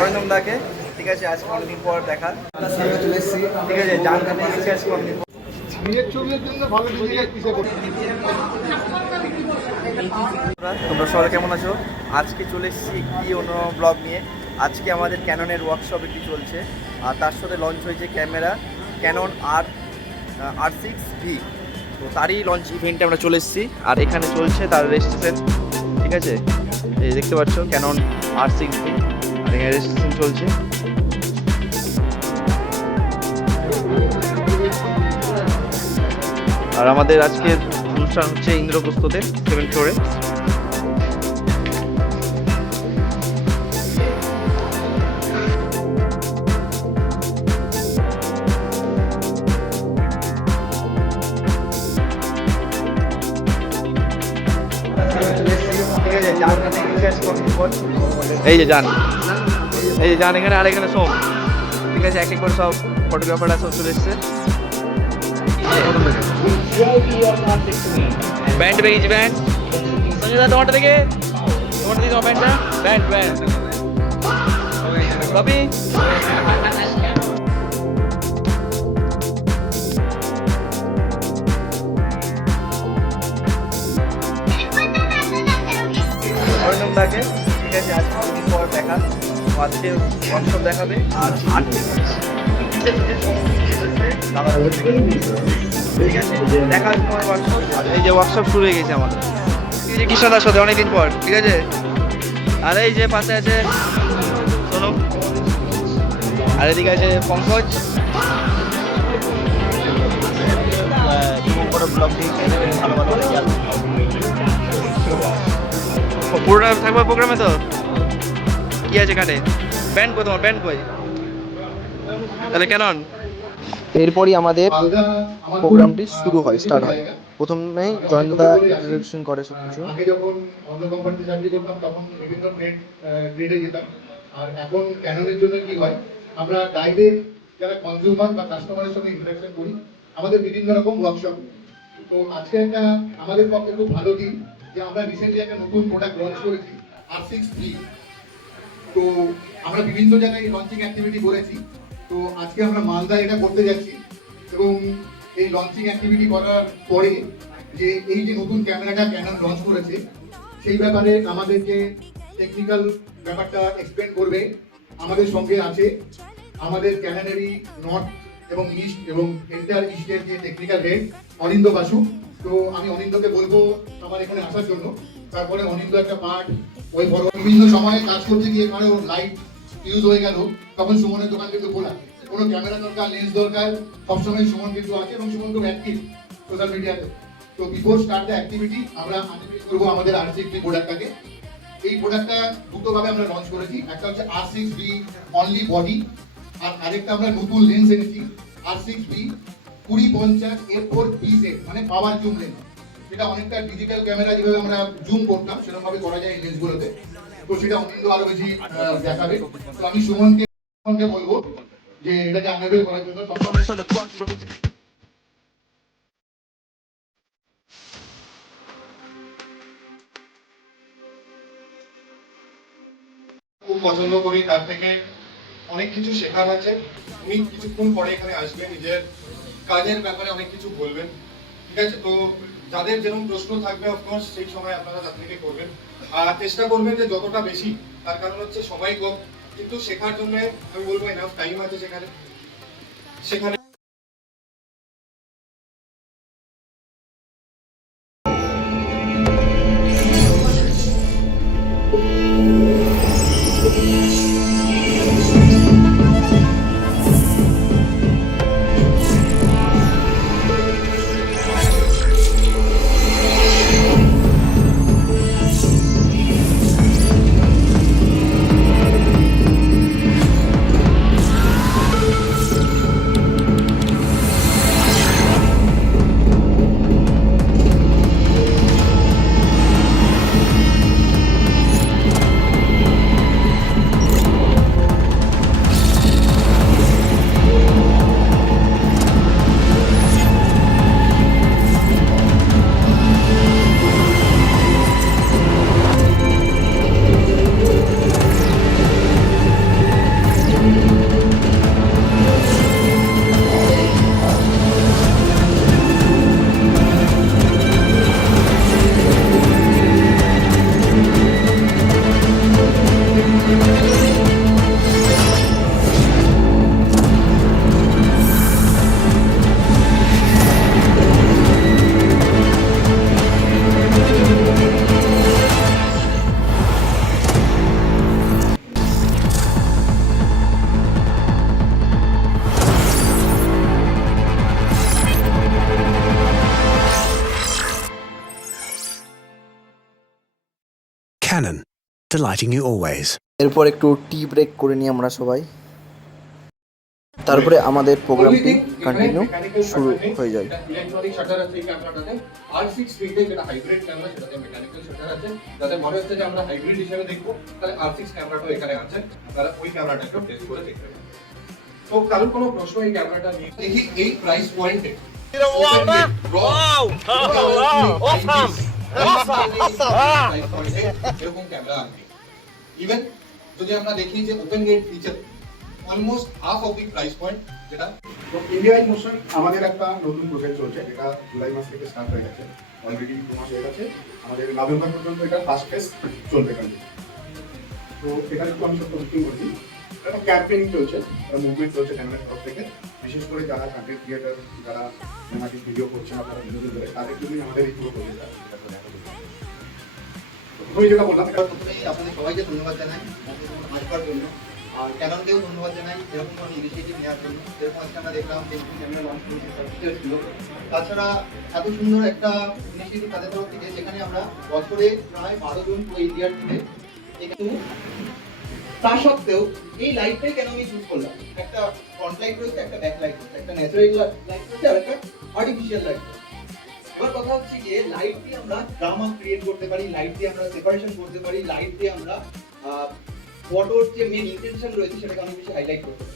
অরিন্দম দাকে, ঠিক আছে, আজকে অনেকদিন পর দেখা, চলে এসেছি, ঠিক আছে, জানতে এসেছি আজকে অনেকদিন পর। তোমরা সবাই কেমন আছো? আজকে চলে এসেছি একটি অন্য ব্লগ নিয়ে। আজকে আমাদের ক্যাননের ওয়ার্কশপ একটি চলছে, আর তার সাথে লঞ্চ হয়েছে ক্যামেরা ক্যানন R6V। তো তারই লঞ্চ ইভেন্টে আমরা চলে এসেছি, আর এখানে চলছে তার রেজিস্ট্রেশন, ঠিক আছে, এই দেখতে পাচ্ছ ক্যানন R6V, আর এখানে রেজিস্ট্রেশন চলছে। আর আমাদের আজকের অনুষ্ঠান হচ্ছে ইন্দ্রপ্রস্থতে 7th ফ্লোরে। এই যে যান, এই যে যান এখানে, আর এখানে সোম, ঠিক আছে, এক এক করে সব ফটোগ্রাফাররা সব চলে এসছে। ব্যান্ড বেরিয়েছে, ব্যান্ড সঞ্জয় তোমারটা থেকে, তোমারটা দিকে তোমার ব্যান্ডটা, ব্যান্ড কপি। অরিন্দম দাকে, ঠিক আছে, আজকে অনেকদিন পর দেখা, আজকে ওয়ার্কশপ দেখাবে। আর দেখা তোমার ওয়ার্কশপ, এই যে ওয়ার্কশপ শুরু হয়ে গেছে আমাদের, এই যে কৃষ্ণদার সাথে অনেকদিন পর, ঠিক আছে। আর এই যে পাশে আছে শোনো, আর এদিকে আছে পঙ্কজ। পুরোটা থাকবে প্রোগ্রামে। তো কি আছে কাটে, ব্যান্ড কই তোমার, ব্যান্ড কই তাহলে ক্যানন। এরপরই আমাদের প্রোগ্রামটি শুরু হয়, স্টার্ট হয়। প্রথমেই জয়ন্তদা ইন্ট্রোডাকশন করে সব কিছু। আগে যখন অন্য কোম্পানিতে চাকরি করতাম তখন বিভিন্ন গ্রেডে যেতাম, আর এখন ক্যাননের জন্য কি হয়, আমরা ডাইরেক্ট যারা কনজিউমার বা কাস্টমারের সঙ্গে ইন্টারাকশন করি, আমাদের বিভিন্ন রকম ওয়ার্কশপ। তো আজকে একটা আমাদের পক্ষে খুব ভালো দিন যে আমরা রিসেন্টলি একটা নতুন প্রোডাক্ট লঞ্চ করেছি, R6V। তো আমরা বিভিন্ন জায়গায় লঞ্চিং অ্যাক্টিভিটি করেছি, তো আজকে আমরা মালদায় এটা করতে যাচ্ছি। এবং এই লঞ্চিং অ্যাক্টিভিটি করার পরে যে এই যে নতুন ক্যামেরাটা ক্যানন লঞ্চ করেছে, সেই ব্যাপারে আমাদের যে টেকনিক্যাল ব্যাপারটা এক্সপ্লেন করবে, আমাদের সঙ্গে আছে আমাদের ক্যাননেরই নর্থ এবং ইস্ট এবং এন্টার ইস্টের যে টেকনিক্যাল হেড অনিন্দ বাসু। তো আমি অনিন্দকে বলবো আমার এখানে আসার জন্য। তারপরে অনিন্দ একটা পার্ট ওই বড় বিভিন্ন সময়ে কাজ করতে গিয়ে কারো লাইট ইউজ হয়ে গেল, তখন সুমনের দোকান কিন্তু খোলা, কোনো ক্যামেরা দরকার, লেন্স দরকার, সবসময় সুমন কিন্তু আছে এবং সুমন খুব অ্যাক্টিভ সোশ্যাল মিডিয়াতে। তো বিফোর স্টার্ট দ্য অ্যাক্টিভিটি আমরা আনলিমিট করবো আমাদের R6V প্রোডাক্টটাকে। এই প্রোডাক্টটা দুটোভাবে আমরা লঞ্চ করেছি, একটা হচ্ছে R6V অনলি বডি, আর আরেকটা আমরা নতুন লেন্স এনেছি R6V 2050 f4PZ, মানে পাওয়ার জুম লেন্স। সেটা অনেকটা ডিজিটাল ক্যামেরা যেভাবে আমরা জুম করতাম সেরকম ভাবে করা যায় এই লেন্সগুলোতে। তো সেটা অনিন্দ আরো বেশি দেখাবে। তো আমি সুমনকে বলবো যে এটাকে আনলেবেল করার জন্য। খুব পছন্দ করি, তার থেকে অনেক কিছু শেখার আছে। উনি কিছুক্ষণ পরে এখানে আসবেন, নিজের কাজের ব্যাপারে অনেক কিছু বলবেন, ঠিক আছে। তো যাদের যেরকম প্রশ্ন থাকবে অফকোর্স সেই সময় আপনারা তার থেকে করবেন, আর চেষ্টা করবেন যে যতটা বেশি, তার কারণ হচ্ছে সময় কম, কিন্তু শেখার জন্য আমি বলবো এনাফ টাইম আছে সেখানে। delighting you always. এরপর একটু টি ব্রেক করে নিই আমরা সবাই, তারপরে আমাদের প্রোগ্রামটি কন্টিনিউ শুরু হয়ে যায়। ইলেকট্রনিক শাটার আছে এই ক্যামেরাটাতে, R6 ফিটে যেটা হাইব্রিড ক্যামেরা, সেটাতে মেকানিক্যাল শাটার আছে, যাতে মনে হচ্ছে যে আমরা হাইব্রিড হিসেবে দেখবো, তাহলে R6 ক্যামেরাটাও এখানে আছে, তাহলে ওই ক্যামেরাটা একটু টেস্ট করে দেখতে পারি। তো কারণ কোনো প্রশ্ন এই ক্যামেরাটা নিয়ে দেখি এই প্রাইস পয়েন্টে এরকম ক্যামেরা আছে। ইভেন যদি আমরা দেখি যে open gate feature almost half of the price point, যেটা তো ইন্ডিয়া ইন মোশন আমাদের একটা নতুন প্রজেক্ট চলছে, যেটা জুলাই মাস থেকে স্টার্ট হয়ে গেছে, অলরেডি 2 মাস হয়ে গেছে, আমাদের নভেম্বর পর্যন্ত এটা ফার্স্ট ফেজ চলবে কন্টিনিউ। তো এখানে একটু আমি সব বুকিং করছি, একটা ক্যাম্পেইন চলছে, মুভমেন্ট চলছে ক্যামেরার তরফ থেকে, বিশেষ করে যারা কন্টেন্ট ক্রিয়েটার, যারা সিনেমাটিক ভিডিও করছেন আপনারা ভিডিও করে, তাদের জন্যই আমাদের এই পুরো প্রজেক্টটা। আমি যেটা বললাম, প্রথমেই আপনাদের সবাইকে ধন্যবাদ জানাই আসবার জন্য, আর ক্যাননকেও ধন্যবাদ জানাই এরকম কোনো ইনিশিয়েটিভ নেওয়ার জন্য। যেরকম আজকে আমরা দেখলাম যে ক্যামেরা লঞ্চ করেছে, ফিচার ছিল, তাছাড়া এত সুন্দর একটা ইনিশিয়েটিভ তাদের তরফ থেকে, যেখানে আমরা বছরে প্রায় 12 জন পুরো ইন্ডিয়ার টিমে, কিন্তু তা সত্ত্বেও এই লাইটটাই কেন আমি চুজ করলাম, একটা ফ্রন্ট লাইট রয়েছে, একটা ব্যাক লাইট রয়েছে, একটা ন্যাচারাল লাইট রয়েছে আর একটা আর্টিফিশিয়াল লাইট রয়েছে। এবার কথা হচ্ছে গিয়ে লাইট দিয়ে আমরা ড্রামা ক্রিয়েট করতে পারি, লাইট দিয়ে আমরা সেপারেশন করতে পারি, লাইট দিয়ে আমরা ফটোর যে মেন ইন্টেনশন রয়েছে সেটাকে অনেক বেশি হাইলাইট করতে পারি।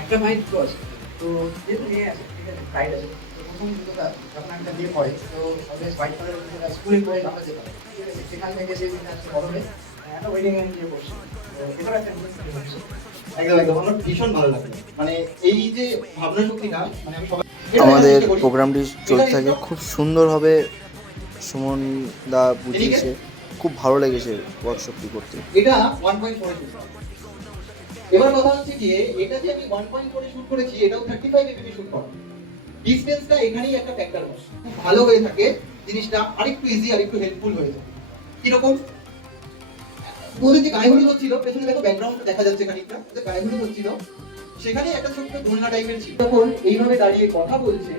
একটা ভাই তো আছে, তো যেহেতু মেয়ে আছে, ঠিক আছে, ব্রাইড আছে, তো প্রথম জুতোটা যখন একটা বিয়ে করে, তো অলওয়েজ হোয়াইট কালারের স্কুলে পরে আমরা যেতাম, ঠিক আছে, সেখান থেকে সেই দিন আসলে বড় হয়ে একটা ওয়েডিং এ গিয়ে বসছি, তো এটাও একটা একদম একদম আমার ভীষণ ভালো লাগে, মানে এই যে ভাবনা শক্তিটা, মানে আমি সবাই আমাদের প্রোগ্রামটি চলতে থাকে খুব সুন্দরভাবে, সুমন দা বুঝিয়েছে, খুব ভালো লেগেছে ওয়ার্কশপটি করতে। এটা 1.4 এ শুট। এবার কথা হচ্ছে গিয়ে এটা যে আমি 1.4 এ শুট করেছি, এটাও 35 এমএম এ শুট করা। ডিসটেন্সটা এখানেই একটা ফ্যাক্টর হয়, ভালো হয়ে থাকে জিনিসটা, আরেকটু ইজি, আরেকটু হেল্পফুল হয়ে যায়। কি রকম ওদের যে গায়ে হলুদ হচ্ছিল, পেছনে দেখো ব্যাকগ্রাউন্ডটা দেখা যাচ্ছে খানিকটা, যে গায়ে হলুদ হচ্ছিল, সেখানে একটা ছোট্ট দোলনা টাইপের ছিল। তখন এইভাবে দাঁড়িয়ে কথা বলছে,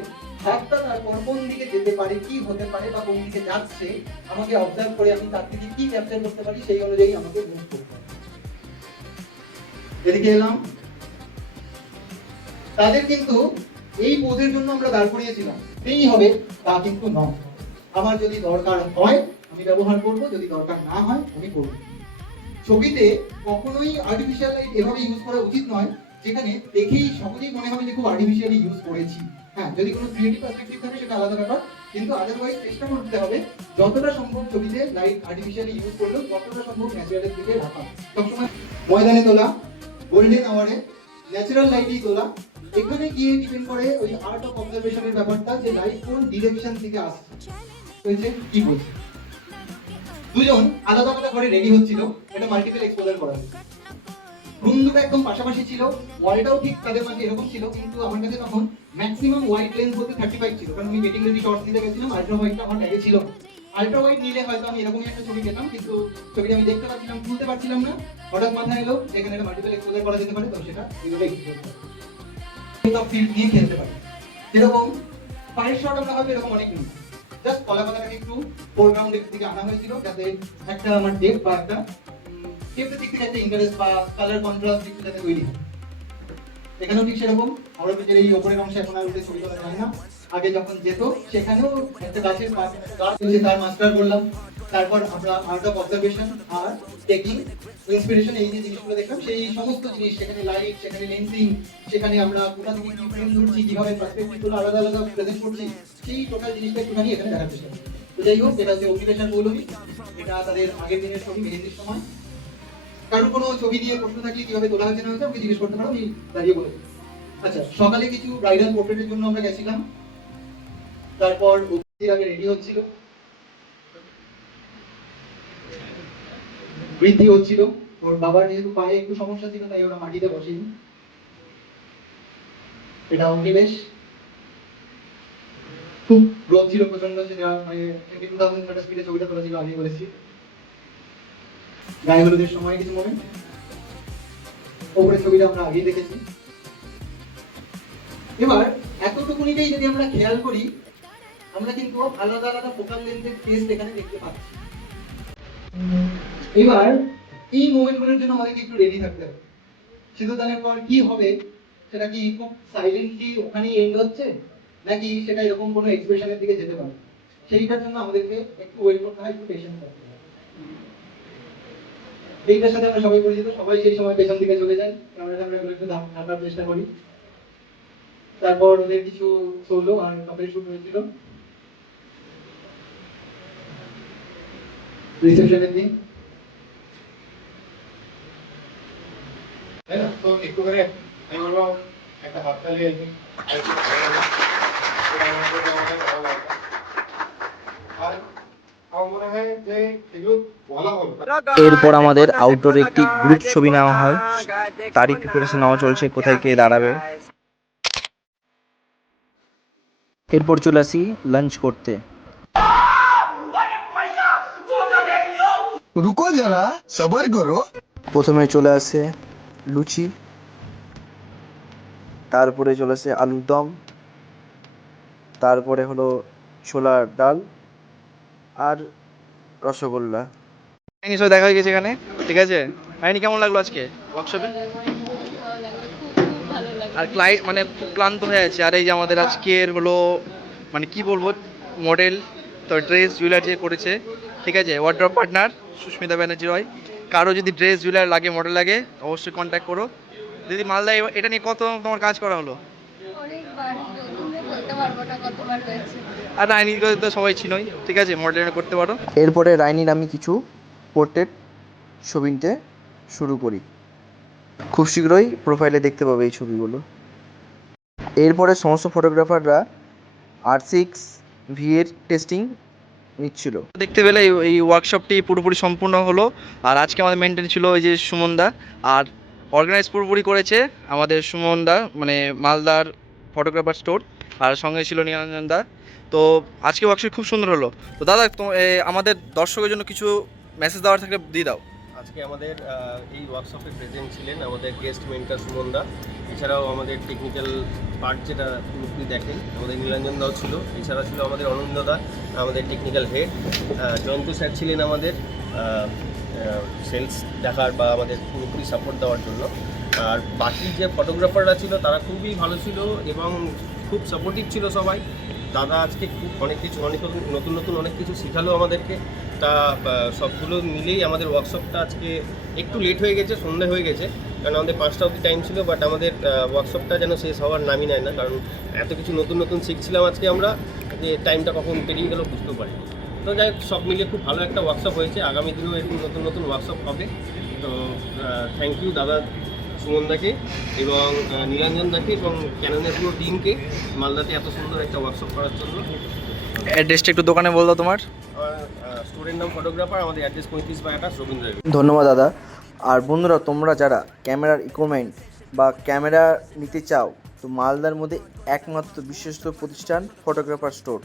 হাতটা তারপর কোন দিকে যেতে পারে, কি হতে পারে বা কোন দিকে যাচ্ছে, আমাকে অবজার্ভ করে আমি তার থেকে কি ক্যাপচার করতে পারি সেই অনুযায়ী আমাকে মুভ করতে হবে। এদিকে এলাম, তাদের কিন্তু এই পোজের জন্য আমরা দাঁড় করিয়েছিলাম, এই হবে তা কিন্তু নয়। আমার যদি দরকার হয় আমি ব্যবহার করব, যদি দরকার না হয় আমি করব। ছবিতে কখনোই আর্টিফিশিয়াল লাইট এভাবে ইউজ করা উচিত নয়, যেখানে দেখেই সহজেই মনে হবে যে খুব আর্টিফিশিয়ালি ইউজ করেছি। হ্যাঁ, যদি কোনো ক্রিয়েটিভ পার্সপেক্টিভ থাকে সেটা আলাদা ব্যাপার, কিন্তু আদারওয়াইজ চেষ্টা করতে হবে যতটা সম্ভব ছবিতে লাইট আর্টিফিশিয়ালি ইউজ করলেও যতটা সম্ভব ন্যাচারালের দিকে রাখা। সবসময় ময়দানে তোলা, গোল্ডেন আওয়ারে ন্যাচারাল লাইটই তোলা। এখানে গিয়ে ডিপেন্ড করে ওই আর্ট অফ অবজারভেশনের ব্যাপারটা, যে লাইট কোন ডিরেকশন থেকে আসছে, হয়েছে কি বলছে। দুজন আলাদা আলাদা ঘরে রেডি হচ্ছিল, এটা মাল্টিপল এক্সপোজার করা হয়েছে। রুম দুটো একদম পাশাপাশি ছিল, ওয়ালটাও ঠিক তাদের মাঝে এরকম ছিল, কিন্তু আমার কাছে তখন ম্যাক্সিমাম ওয়াইড লেন্স বলতে 35 ছিল, কারণ আমি গেটিং রেডি শর্টস নিতে গেছিলাম, আল্ট্রা ওয়াইডটা আমার ব্যাগে ছিল। আল্ট্রা ওয়াইড নিলে হয়তো আমি এরকমই একটা ছবি পেতাম, কিন্তু ছবিটা আমি দেখতে পাচ্ছিলাম, তুলতে পারছিলাম না। হঠাৎ মাথায় এলো যেখানে এটা মাল্টিপল এক্সপোজার করা যেতে পারে, তো সেটা এইভাবে এক্সপোজ করা সব ফিল্ড নিয়ে খেলতে পারি। যেরকম ফাইল শট আমরা হয়তো এরকম অনেক নিই, জাস্ট কলাপাতাটাকে একটু ফোরগ্রাউন্ডের দিকে আনা হয়েছিল, যাতে একটা আমার ডেপ বা একটা ডেপের দিক থেকে একটা ইন্টারেস্ট বা কালার কন্ট্রাস্ট একটু যাতে তৈরি হয়। এখানেও ঠিক সেরকম, আমরা পেজের এই ওপরের অংশে এখন আর উঠে ছবি তোলা যায় না, আগে যখন যেত সেখানেও একটা গাছের গাছ হচ্ছে তার মাস্টার করলাম। তারপর আমরা art of observation are taking inspiration, এই যে জিনিসগুলো দেখলাম, সেই সমস্ত জিনিস, সেখানে লাইট, সেখানে লেন্সিং, সেখানে আমরা কোথা থেকে কি ফ্রেম ধরছি, কিভাবে পার্সপেক্টিভগুলো আলাদা আলাদা প্রেজেন্ট করছি, সেই টোটাল জিনিসটা একটুখানি এখানে দেখার চেষ্টা করি। তো যাই হোক, এটা হচ্ছে অভিবেশন মৌলভী, এটা তাদের আগের দিনের ছবি, মেহেন্দির সময়। কারণ কোনো ছবি দিয়ে প্রশ্ন থাকলে কিভাবে তোলা হয়েছে না হয়েছে আমাকে জিজ্ঞেস করতে পারো, আমি দাঁড়িয়ে বলে দেবো। আচ্ছা, সকালে কিছু ব্রাইডাল পোর্ট্রেটের জন্য আমরা গেছিলাম, তারপর অতিথির আগে রেডি হচ্ছিল, বৃদ্ধি হচ্ছিল। ওর বাবার যেহেতু পায়ে একটু সমস্যা ছিল, তাই ওরা মাটিতে বসেনি। এটা অগ্নিবেশ, খুব রোদ ছিল প্রচন্ড, সেটা মানে 2000 মিটার স্পিডে ছবিটা তোলা ছিল, আমি বলেছি। গায়ে হলুদের সময় কিছু মোমেন্ট, ওপরে ছবিটা আমরা আগেই দেখেছি। এবার এতটুকুনিটাই যদি আমরা খেয়াল করি, আমরা কিন্তু আলাদা আলাদা ফোকাল লেন্থের টেস্ট এখানে দেখতে পাচ্ছি। এবার এই মোমেন্টগুলোর জন্য আমাদেরকে একটু রেডি থাকতে হবে। সিদ্ধদানের পর কি হবে, সেটা কি খুব সাইলেন্টলি ওখানেই এন্ড হচ্ছে, নাকি সেটা এরকম কোনো এক্সপ্রেশনের দিকে যেতে পারে, সেইটার জন্য আমাদেরকে একটু ওয়েট করতে হয়, একটু পেশেন্স করতে হয়। এইটার সাথে আমরা সবাই পরিচিত, সবাই সেই সময় পেছন দিকে চলে যায়, আমরা একটু ঢাকার চেষ্টা করি। তারপর ওদের কিছু সোলো আর কাপড় শুট হয়েছিল রিসেপশনের দিন। তাই না? তো একটু করে আমি বলবো একটা হাততালি আছে। আর আমার মনে হয় যে এগুলো বলা হলো এরপর আমাদের আউটডোরে একটি গ্রুপ ছবি নেওয়া হয়, তারই প্রিপারেশন নেওয়া চলছে কোথায় কে দাঁড়াবে। এরপর চলে আসি লাঞ্চ করতে। रुको जरा सबर करो। প্রথমে চলে আসে লুচি, তারপরে চলে আসে আলুর দম, তারপরে হলো ছোলার ডাল আর রসগোল্লা। আইনি সব দেখা হয়ে গেছে এখানে, ঠিক আছে। আইনি কেমন লাগলো আজকে ওয়ার্কশপে? আর ক্লায়েন্ট মানে খুব ক্লান্ত হয়ে আছে। আর এই যে আমাদের আজকের হলো মানে কি বলবো, মডেল তো ড্রেস জুয়েলারি যে করেছে, ঠিক আছে, ওয়ার্ড্রপ পার্টনার সুস্মিতা ব্যানার্জি রয়। কারো যদি ড্রেস জুয়েলারি লাগে, মডেল লাগে, অবশ্যই কন্ট্যাক্ট করো। দিদি মালদা এটা নিয়ে কত তোমার কাজ করা হলো? অনেকবার তুমি বলতে পারবো না কতবার হয়েছে। আর রাইনির তো সবাই চিনোই, ঠিক আছে, মডেল করতে পারো। এরপরে রাইনির আমি কিছু পোর্ট্রেট ছবি নিতে শুরু করি, খুব শীঘ্রই প্রোফাইলে দেখতে পাবে এই ছবিগুলো। এরপরে সমস্ত ফটোগ্রাফাররা R6V এর টেস্টিং নিচ্ছিল। দেখতে পেলে এই ওয়ার্কশপটি পুরোপুরি সম্পূর্ণ হলো। আর আজকে আমাদের মেনটেন ছিল ওই যে সুমনদা, আর অর্গানাইজ পুরোপুরি করেছে আমাদের সুমনদা, মানে মালদার ফটোগ্রাফার স্টোর, আর সঙ্গে ছিল নিরঞ্জন দা। তো আজকে ওয়ার্কশপ খুব সুন্দর হলো। তো দাদা আমাদের দর্শকের জন্য কিছু মেসেজ দেওয়ার থাকলে দিয়ে দাও। আজকে আমাদের এই ওয়ার্কশপে প্রেজেন্ট ছিলেন আমাদের গেস্ট মেন্টর সুমনদা, এছাড়াও আমাদের টেকনিক্যাল পার্ট যেটা পুরোপুরি দেখেন আমাদের নীলাঞ্জন দাও ছিল, এছাড়া ছিল আমাদের অনন্দদা আমাদের টেকনিক্যাল হেড, জয়ন্ত স্যার ছিলেন আমাদের সেলস দেখার বা আমাদের পুরোপুরি সাপোর্ট দেওয়ার জন্য। আর বাকি যে ফটোগ্রাফাররা ছিল তারা খুবই ভালো ছিল এবং খুব সাপোর্টিভ ছিল সবাই। দাদা আজকে খুব অনেক কিছু নতুন অনেক কিছু শেখালো আমাদেরকে। তা সবগুলো মিলেই আমাদের ওয়ার্কশপটা আজকে একটু লেট হয়ে গেছে, সন্ধ্যে হয়ে গেছে, কারণ আমাদের 5টা অবধি টাইম ছিল, বাট আমাদের ওয়ার্কশপটা যেন শেষ হওয়ার নামই নেয় না, কারণ এত কিছু নতুন শিখছিলাম আজকে আমরা, যে টাইমটা কখন পেরিয়ে গেল বুঝতেও পারি। তো যাই হোক, সব মিলে খুব ভালো একটা ওয়ার্কশপ হয়েছে। আগামী দিনেও এরকম নতুন ওয়ার্কশপ হবে। তো থ্যাংক ইউ দাদা সুমনদাকে এবং নীলাঞ্জন দাকে এবং ক্যাননের পুরো টিমকে মালদাতে এত সুন্দর একটা ওয়ার্কশপ করার জন্য। অ্যাড্রেসটা একটু দোকানে বল দাও তোমার। আমার স্টুডেন্ট নাম ফটোগ্রাফার, আমাদের অ্যাড্রেস 35/28 রবীন্দ্র। ধন্যবাদ দাদা। আর বন্ধুরা, তোমরা যারা ক্যামেরার ইকুইপমেন্ট বা ক্যামেরা নিতে চাও, তো মালদার মধ্যে একমাত্র বিশ্বস্ত প্রতিষ্ঠান ফটোগ্রাফার স্টোর,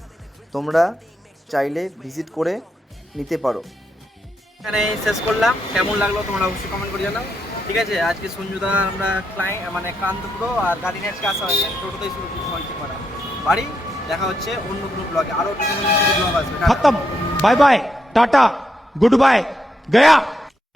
তোমরা চাইলে ভিজিট করে নিতে পারো। এখানে শেষ করলাম, কেমন লাগলো তোমরা অবশ্যই কমেন্ট করে জানাও, ঠিক আছে। আজকে সঞ্জুদা আমরা মানে ক্লান্ত পুরো, আর গাড়ি নিয়ে আজকে আসা হয়নি, টোটোতেই শুরু হয়েছে করা বাড়ি। দেখা হচ্ছে অন্য কোনো ব্লগে, আরও ব্লগ আসবে। खत्म, bye bye, tata, good bye, गया।